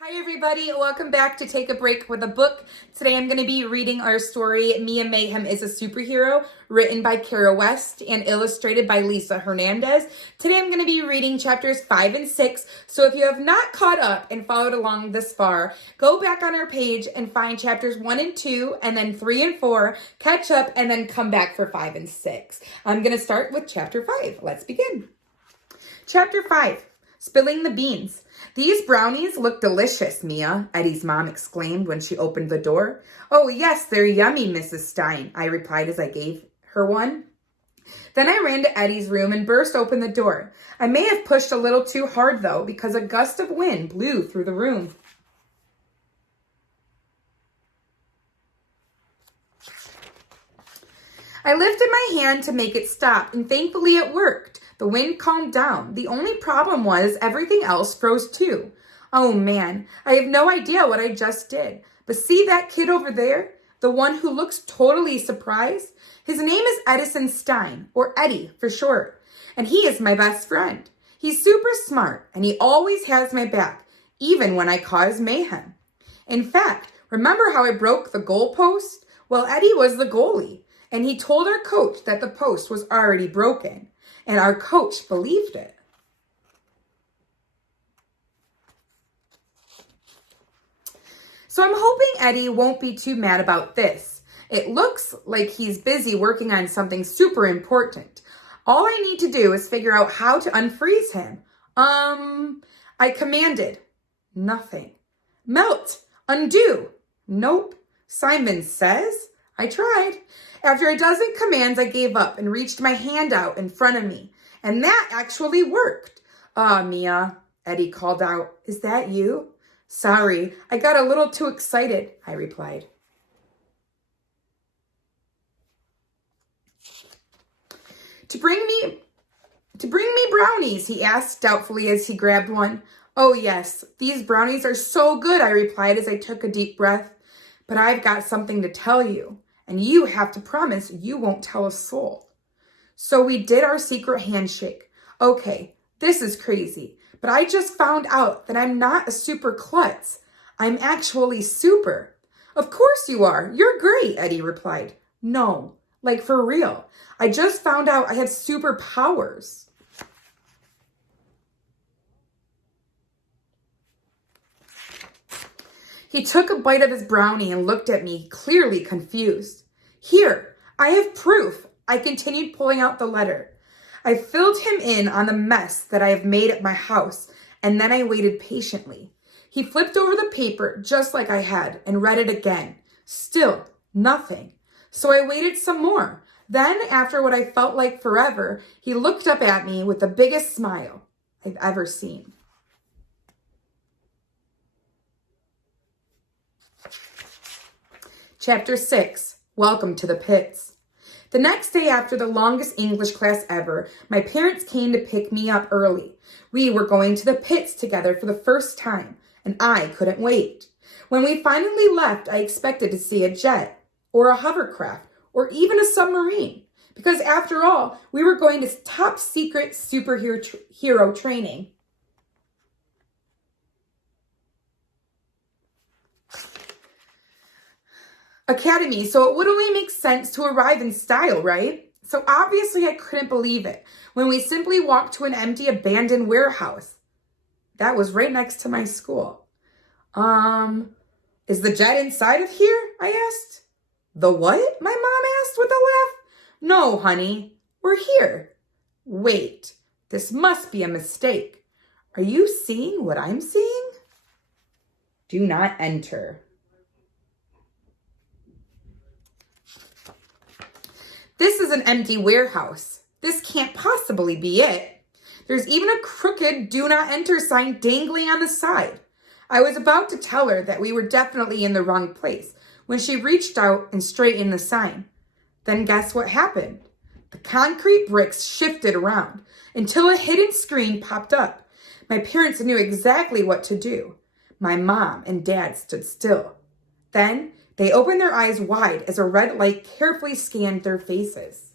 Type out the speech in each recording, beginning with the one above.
Hi everybody, welcome back to Take a Break with a Book. Today I'm going to be reading our story, Mayhem is a Superhero, written by Kara West and illustrated by Leeza Hernandez. Today I'm going to be reading chapters 5 and 6, so if you have not caught up and followed along this far, go back on our page and find chapters 1 and 2, and then 3 and 4, catch up, and then come back for 5 and 6. I'm going to start with chapter 5. Let's begin. Chapter 5, Spilling the Beans. "These brownies look delicious, Mia," Eddie's mom exclaimed when she opened the door. "Oh, yes, they're yummy, Mrs. Stein," I replied as I gave her one. Then I ran to Eddie's room and burst open the door. I may have pushed a little too hard, though, because a gust of wind blew through the room. I lifted my hand to make it stop, and thankfully it worked. The wind calmed down. The only problem was everything else froze too. Oh man, I have no idea what I just did. But see that kid over there? The one who looks totally surprised? His name is Edison Stein, or Eddie for short, and he is my best friend. He's super smart, and he always has my back, even when I cause mayhem. In fact, remember how I broke the goalpost? Well, Eddie was the goalie, and he told our coach that the post was already broken. And our coach believed it. So I'm hoping Eddie won't be too mad about this. It looks like he's busy working on something super important. All I need to do is figure out how to unfreeze him. I commanded. Nothing. Melt. Undo. Nope. Simon says. I tried. After a dozen commands, I gave up and reached my hand out in front of me. And that actually worked. "Ah, Mia," Eddie called out. "Is that you?" "Sorry, I got a little too excited," I replied. To bring me brownies, he asked doubtfully as he grabbed one. "Oh yes, these brownies are so good," I replied as I took a deep breath. "But I've got something to tell you. And you have to promise you won't tell a soul." So we did our secret handshake. Okay, this is crazy, but I just found out that I'm not a super klutz. I'm actually super. "Of course you are. You're great," Eddie replied. "No, like for real. I just found out I had superpowers." He took a bite of his brownie and looked at me, clearly confused. "Here, I have proof," I continued, pulling out the letter. I filled him in on the mess that I have made at my house, and then I waited patiently. He flipped over the paper just like I had and read it again. Still nothing. So I waited some more. Then, after what I felt like forever, he looked up at me with the biggest smile I've ever seen. Chapter 6, Welcome to the Pits. The next day after the longest English class ever, my parents came to pick me up early. We were going to the pits together for the first time, and I couldn't wait. When we finally left, I expected to see a jet, or a hovercraft, or even a submarine, because after all, we were going to top secret superhero training. Academy, so it would only make sense to arrive in style, right? So obviously I couldn't believe it when we simply walked to an empty, abandoned warehouse. That was right next to my school. Is the jet inside of here?" I asked. "The what?" my mom asked with a laugh. "No, honey, we're here." Wait, this must be a mistake. Are you seeing what I'm seeing? Do not enter. This is an empty warehouse. This can't possibly be it. There's even a crooked "Do Not Enter" sign dangling on the side. I was about to tell her that we were definitely in the wrong place when she reached out and straightened the sign. Then guess what happened? The concrete bricks shifted around until a hidden screen popped up. My parents knew exactly what to do. My mom and dad stood still. Then they opened their eyes wide as a red light carefully scanned their faces.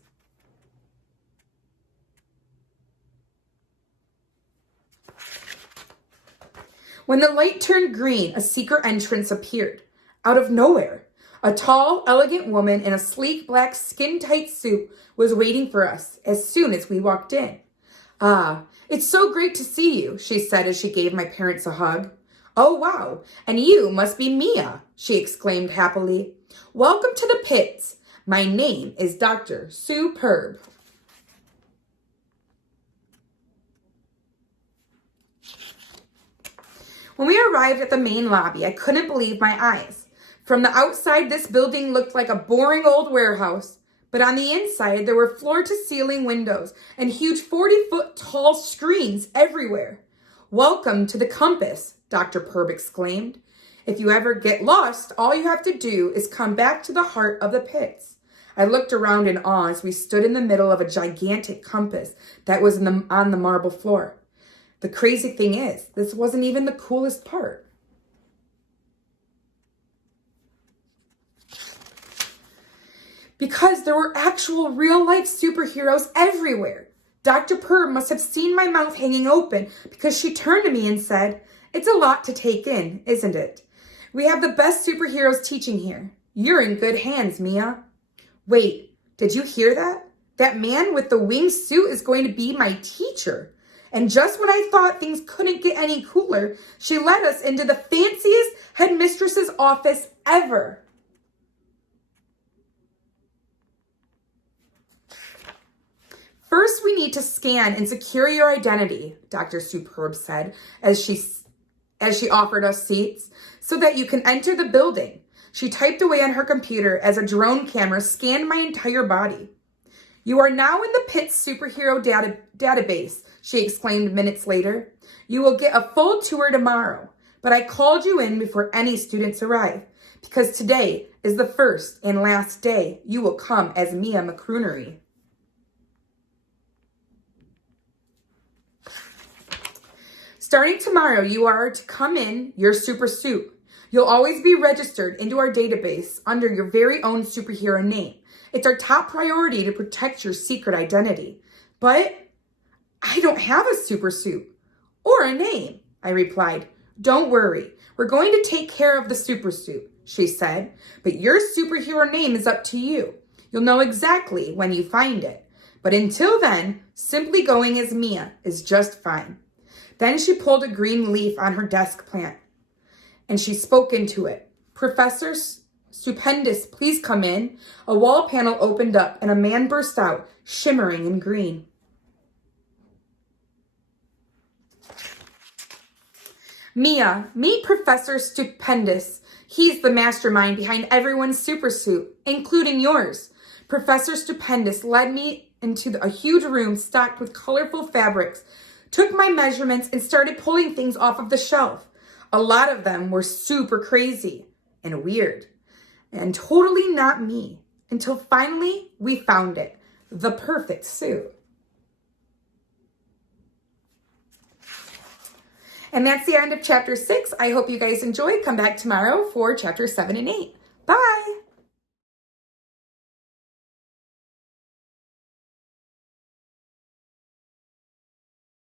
When the light turned green, a secret entrance appeared. Out of nowhere, a tall, elegant woman in a sleek black skin-tight suit was waiting for us as soon as we walked in. "Ah, it's so great to see you," she said as she gave my parents a hug. "Oh, wow, and you must be Mia," she exclaimed happily. "Welcome to the pits. My name is Dr. Superb." When we arrived at the main lobby, I couldn't believe my eyes. From the outside, this building looked like a boring old warehouse, but on the inside, there were floor-to-ceiling windows and huge 40-foot tall screens everywhere. "Welcome to the Compass," Dr. Perb exclaimed. "If you ever get lost, all you have to do is come back to the heart of the pits." I looked around in awe as we stood in the middle of a gigantic compass that was on the marble floor. The crazy thing is, this wasn't even the coolest part. Because there were actual real-life superheroes everywhere. Dr. Perb must have seen my mouth hanging open because she turned to me and said, "It's a lot to take in, isn't it? We have the best superheroes teaching here. You're in good hands, Mia." Wait, did you hear that? That man with the winged suit is going to be my teacher. And just when I thought things couldn't get any cooler, she led us into the fanciest headmistress's office ever. "First, we need to scan and secure your identity," Dr. Superb said as she offered us seats, "so that you can enter the building." She typed away on her computer as a drone camera scanned my entire body. "You are now in the Pitts superhero database," she exclaimed minutes later. "You will get a full tour tomorrow, but I called you in before any students arrive, because today is the first and last day you will come as Mia McCroonery." "Starting tomorrow, you are to come in your super suit. You'll always be registered into our database under your very own superhero name. It's our top priority to protect your secret identity." "But I don't have a super suit or a name," I replied. "Don't worry, we're going to take care of the super suit," she said. "But your superhero name is up to you. You'll know exactly when you find it. But until then, simply going as Mia is just fine." Then she pulled a green leaf on her desk plant, and she spoke into it. "Professor Stupendous, please come in." A wall panel opened up, and a man burst out, shimmering in green. "Mia, meet Professor Stupendous. He's the mastermind behind everyone's supersuit, including yours." Professor Stupendous led me into a huge room stocked with colorful fabrics, took my measurements, and started pulling things off of the shelf. A lot of them were super crazy and weird and totally not me, until finally we found it, the perfect suit. And that's the end of chapter 6. I hope you guys enjoyed. Come back tomorrow for chapter 7 and 8. Bye.